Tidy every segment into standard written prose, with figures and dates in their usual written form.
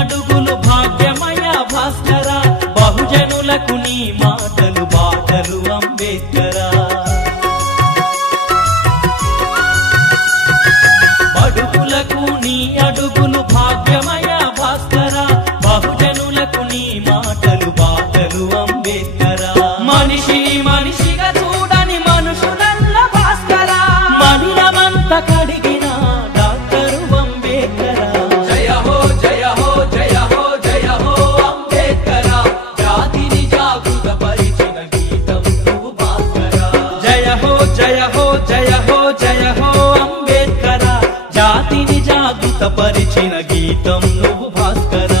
అడుగులు భాగ్యమయ భాస్కర బహుజనులకు నీ మాటలు బాటలు అంబేద్కర అడుగులకు నీ అడుగులు భాగ్యమయ భాస్కర బహుజనులకు నీ మాటలు బాటలు అంబేద్కర మనిషి మనిషిగా చూడని మనుషులల్ల భాస్కర మనిలమంత కడిగిన పరిచిన గీతం నువ్వు భాస్కర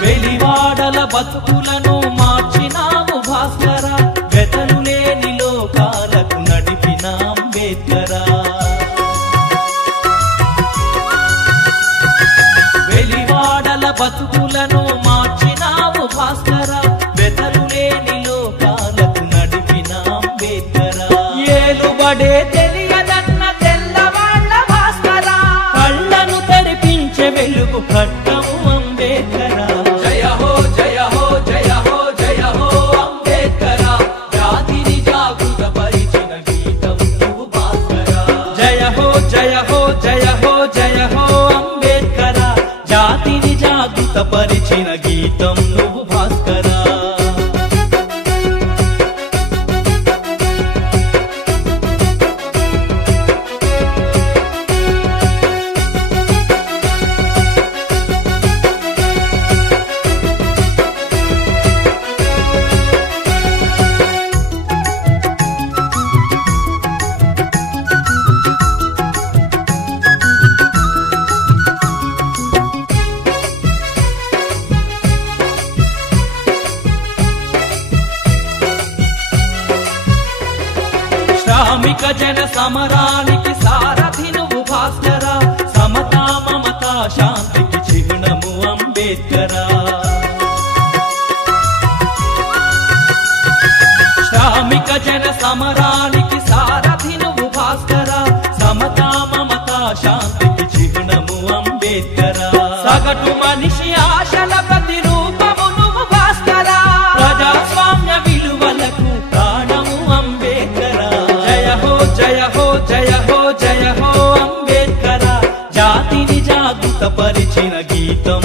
వెలివాడల బతుకులను మార్చినావు భాస్కర వెతలు లేని లోకాలకు నడిపిన అంబేద్కర బతుకులను మార్చినావు భాస్కర వెతలు లేని లోకాలకు నడిపిన అంబేద్కర ఏలుబడే తెలియదన్న తెల్లవాళ్ళ భాస్కర కళ్ళను తెరిపించే వెలుగు కట్టము అంబేద్కర జయ హో జయ హో జయ హో జయ హో అంబేద్కర జాతిని జాగృత పరిచిన గీతం నువ్వు భాస్కర జయ హో జయ హో జయ హో జయ హో అంబేద్కర జాతిని జాగృత పరిచిన గీతం నువ్వు భాస్కర శ్రామిక జన సమరానికి సారథి నువ్వు భాస్కర సమతా మమతా శాంతికి చిహ్నము అంబేద్కర శ్రామిక జన సమరానికి సారథి నువ్వు భాస్కర సమతా మమతా శాంతికి చిహ్నము అంబేద్కర సగటు మనిషి ఆశల ప్రతిరూపము నువ్వు భాస్కర ప్రజాస్వామ్య విలువలకు ప్రాణము అంబేద్కర జయ హో జయ హో జయ హో జయ హో అంబేద్కర జాతిని జాగృత పరిచిన గీతం